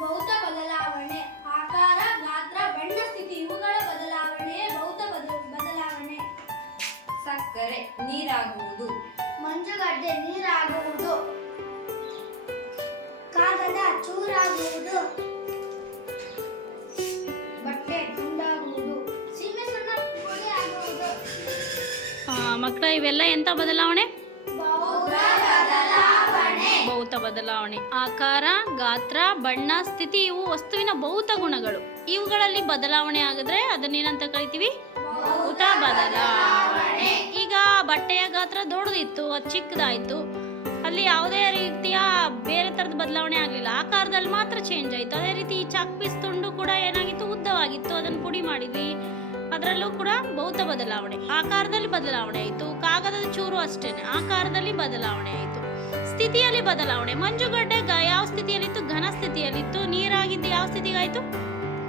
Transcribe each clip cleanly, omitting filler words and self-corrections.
ಭೌತ ಬದಲಾವಣೆ. ಆಕಾರ, ಗಾತ್ರ, ಬಣ್ಣ, ಸ್ಥಿತಿ ಇವುಗಳ ಬದಲಾವಣೆಯೇ ಭೌತ ಬದಲಾವಣೆ. ಸಕ್ಕರೆ ನೀರಾಗುವುದು. ಮಂಜುಗಡ್ಡೆ ನೀರಾಗುವುದು. ಕಾಗದ ಚೂರಾಗುವುದು. ಬಟ್ಟೆ ತುಂಡಾಗುವುದು. ಸೀಮೆ ಸಣ್ಣ ಪುಡಿ ಆಗುವುದು. ಮಕ್ಕಳ ಇವೆಲ್ಲ ಎಂಥ ಬದಲಾವಣೆ? ಭೌತ ಬದಲಾವಣೆ. ಆಕಾರ, ಗಾತ್ರ, ಬಣ್ಣ, ಸ್ಥಿತಿ ಇವು ವಸ್ತುವಿನ ಭೌತ ಗುಣಗಳು. ಇವುಗಳಲ್ಲಿ ಬದಲಾವಣೆ ಆಗಿದ್ರೆ ಅದನ್ನೇನಂತ ಕರಿತೀವಿ? ಭೌತ ಬದಲಾವಣೆ. ಈಗ ಬಟ್ಟೆಯ ಗಾತ್ರ ದೊಡ್ಡದಿತ್ತು, ಅದು ಚಿಕ್ಕದಾಯಿತು, ಅಲ್ಲಿ ಯಾವುದೇ ರೀತಿಯ ಬೇರೆ ಥರದ ಬದಲಾವಣೆ ಆಗಲಿಲ್ಲ, ಆಕಾರದಲ್ಲಿ ಮಾತ್ರ ಚೇಂಜ್ ಆಯಿತು. ಅದೇ ರೀತಿ ಈ ಚಾಕ್ ಪೀಸ್ ತುಂಡು ಕೂಡ ಏನಾಗಿತ್ತು? ಉದ್ದವಾಗಿತ್ತು, ಅದನ್ನು ಪುಡಿ ಮಾಡಿದ್ವಿ, ಅದರಲ್ಲೂ ಕೂಡ ಭೌತ ಬದಲಾವಣೆ. ಆಕಾರದಲ್ಲಿ ಬದಲಾವಣೆ ಆಯಿತು. ಕಾಗದದ ಚೂರು ಅಷ್ಟೇ, ಆಕಾರದಲ್ಲಿ ಬದಲಾವಣೆ ಆಯಿತು. ಸ್ಥಿತಿಯಲ್ಲಿ ಬದಲಾವಣೆ. ಮಂಜುಗಡ್ಡೆ ಯಾವ ಸ್ಥಿತಿಯಲ್ಲಿತ್ತು? ಘನ ಸ್ಥಿತಿಯಲ್ಲಿತ್ತು. ನೀರಾಗಿದ್ದು ಯಾವ ಸ್ಥಿತಿಗಾಯಿತು?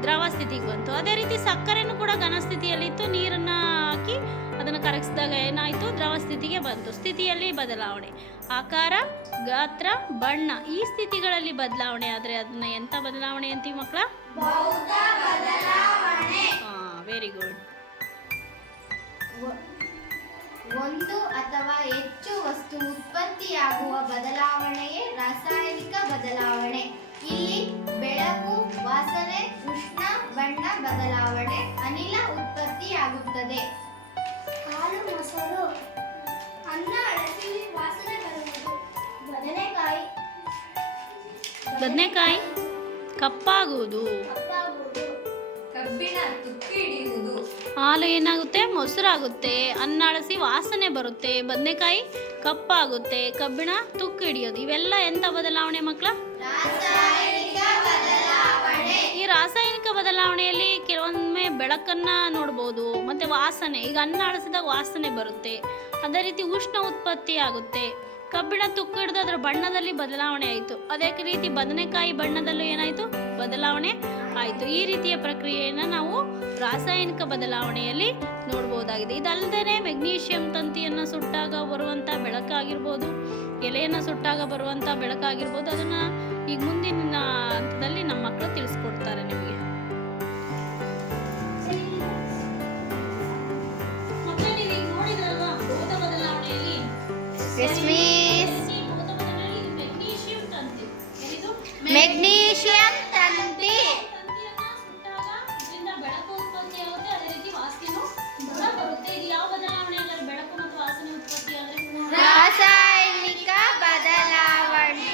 ದ್ರವ ಸ್ಥಿತಿಗೆ ಬಂತು. ಅದೇ ರೀತಿ ಸಕ್ಕರೆನೂ ಕೂಡ ಘನ ಸ್ಥಿತಿಯಲ್ಲಿತ್ತು, ನೀರನ್ನು ಹಾಕಿ ಅದನ್ನು ಕರಗಿಸಿದಾಗ ಏನಾಯಿತು? ದ್ರವ ಸ್ಥಿತಿಗೆ ಬಂತು. ಸ್ಥಿತಿಯಲ್ಲಿ ಬದಲಾವಣೆ. ಆಕಾರ, ಗಾತ್ರ, ಬಣ್ಣ ಈ ಸ್ಥಿತಿಗಳಲ್ಲಿ ಬದಲಾವಣೆ ಆದರೆ ಅದನ್ನ ಎಂಥ ಬದಲಾವಣೆ ಅಂತೀವಿ ಮಕ್ಕಳ? Very good. ಒಂದು ಅಥವಾ ಹೆಚ್ಚು ವಸ್ತು ಉತ್ಪತ್ತಿಯಾಗುವ ಬದಲಾವಣೆಯೇ ರಾಸಾಯನಿಕ ಬದಲಾವಣೆ. ಇಲ್ಲಿ ಬೆಳಕು, ವಾಸನೆ, ಉಷ್ಣ, ಬಣ್ಣ ಬದಲಾವಣೆ, ಅನಿಲ ಉತ್ಪತ್ತಿಯಾಗುತ್ತದೆ. ಹಾಲು, ಮೊಸರು, ಅನ್ನ, ಅಳಸಿ ವಾಸನೆ ಬರುವುದು. ಬದನೆಕಾಯಿ ಕಪ್ಪಾಗುವುದು. ಕಬ್ಬಿಣ ತುಕ್ಕು ಹಿಡಿಯುವುದು. ಹಾಲು ಏನಾಗುತ್ತೆ? ಮೊಸರಾಗುತ್ತೆ. ಅನ್ನ ಅಳಸಿ ವಾಸನೆ ಬರುತ್ತೆ. ಬದನೆಕಾಯಿ ಕಪ್ಪಾಗುತ್ತೆ. ಕಬ್ಬಿಣ ತುಕ್ಕು ಹಿಡಿಯೋದು. ಇವೆಲ್ಲ ಎಂಥ ಬದಲಾವಣೆ ಮಕ್ಕಳ? ಈ ರಾಸಾಯನಿಕ ಬದಲಾವಣೆಯಲ್ಲಿ ಕೆಲವೊಮ್ಮೆ ಬೆಳಕನ್ನು ನೋಡ್ಬೋದು, ಮತ್ತು ವಾಸನೆ, ಈಗ ಅನ್ನ ಅಳಸಿದಾಗ ವಾಸನೆ ಬರುತ್ತೆ. ಅದೇ ರೀತಿ ಉಷ್ಣ ಉತ್ಪತ್ತಿ ಆಗುತ್ತೆ. ಕಬ್ಬಿಣ ತುಕ್ಕು ಹಿಡಿದು ಅದರ ಬಣ್ಣದಲ್ಲಿ ಬದಲಾವಣೆ ಆಯಿತು. ಅದೇ ರೀತಿ ಬದನೆಕಾಯಿ ಬಣ್ಣದಲ್ಲೂ ಏನಾಯಿತು? ಬದಲಾವಣೆ ಆಯಿತು. ಈ ರೀತಿಯ ಪ್ರಕ್ರಿಯೆಯನ್ನು ನಾವು ರಾಸಾಯನಿಕ ಬದಲಾವಣೆಯಲ್ಲಿ ನೋಡ್ಬೋದಾಗಿದೆ. ಇದಲ್ಲದೆ ಮೆಗ್ನೀಷಿಯಂ ತಂತಿಯನ್ನು ಸುಟ್ಟಾಗ ಬರುವಂಥ ಬೆಳಕಾಗಿರ್ಬೋದು, ಎಲೆಯನ್ನು ಸುಟ್ಟಾಗ ಬರುವಂಥ ಬೆಳಕಾಗಿರ್ಬೋದು, ಅದನ್ನು ಈಗ ಮುಂದಿನ ಹಂತದಲ್ಲಿ ನಮ್ಮ ಮಕ್ಕಳು ತಿಳಿಸ್ಕೊಡ್ತಾರೆ ನಿಮಗೆ. ಮಕ್ಕಳು ನೀವು ಈಗ ನೋಡಿದ್ರಲ್ವಾ ಭೌತ ಬದಲಾವಣೆಯಲ್ಲಿ ಮೆಗ್ನೀಷಿಯಂ ತಂತಿ. ಇದರಿಂದ ಬೆಳಕು ಉತ್ಪತ್ತಿ ಆಗುತ್ತೆ, ಅದೇ ರೀತಿ ವಾಸನೆಯೂ ಕೂಡ ಬರುತ್ತೆ. ಇದು ಯಾವ ಬದಲಾವಣೆ ಅಂದರೆ ಬೆಳಕು ಮತ್ತು ವಾಸನೆ ಉತ್ಪತ್ತಿ ಆದರೆ ರಾಸಾಯನಿಕ ಬದಲಾವಣೆ.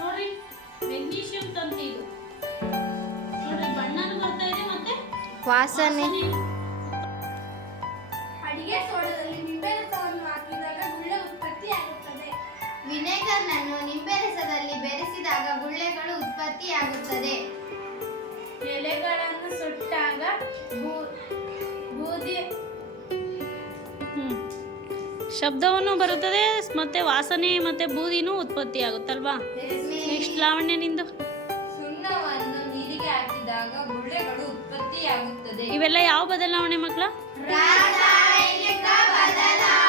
ನೋಡ್ರಿ ಮೆಗ್ನೀಷಿಯಂ ತಂತಿ ಇದು ನೋಡ್ರಿ, ಬಣ್ಣನೂ ಬರ್ತಾ ಇದೆ ಮತ್ತೆ ವಾಸನೆ. ಅಡಿಗೆ ಸೋಡಾದಲ್ಲಿ ನಿಂಬೆ ರಸವನ್ನು ಹಾಕಿದಾಗ ಗುಳ್ಳೆ ಉತ್ಪತ್ತಿಯಾಗುತ್ತದೆ. ವಿನೆಗರ್ನನ್ನು ನಿಂಬೆ ರಸದಲ್ಲಿ ಬೆರೆಸಿದಾಗ ಗುಳ್ಳೆಗಳು ಉತ್ಪತ್ತಿಯಾಗುತ್ತದೆ. ಎಲೆಗಳನ್ನು ಸುಟ್ಟಾಗ ಬೂದಿ ಶಬ್ದವನ್ನು ಬರುತ್ತದೆ, ಮತ್ತೆ ವಾಸನೆ ಮತ್ತೆ ಬೂದಿನೂ ಉತ್ಪತ್ತಿ ಆಗುತ್ತಲ್ವಾ? ನೆಕ್ಸ್ಟ್ ಲಾವಣ್ಯ ನಿಂದು. ಸುಣ್ಣವನ್ನು ನೀರಿಗೆ ಹಾಕಿದಾಗ ಗುಳ್ಳೆಗಳು ಉತ್ಪತ್ತಿಯಾಗುತ್ತದೆ. ಇವೆಲ್ಲ ಯಾವ ಬದಲಾವಣೆ ಮಕ್ಕಳ? ರಾಸಾಯನಿಕ ಬದಲಾವಣೆ.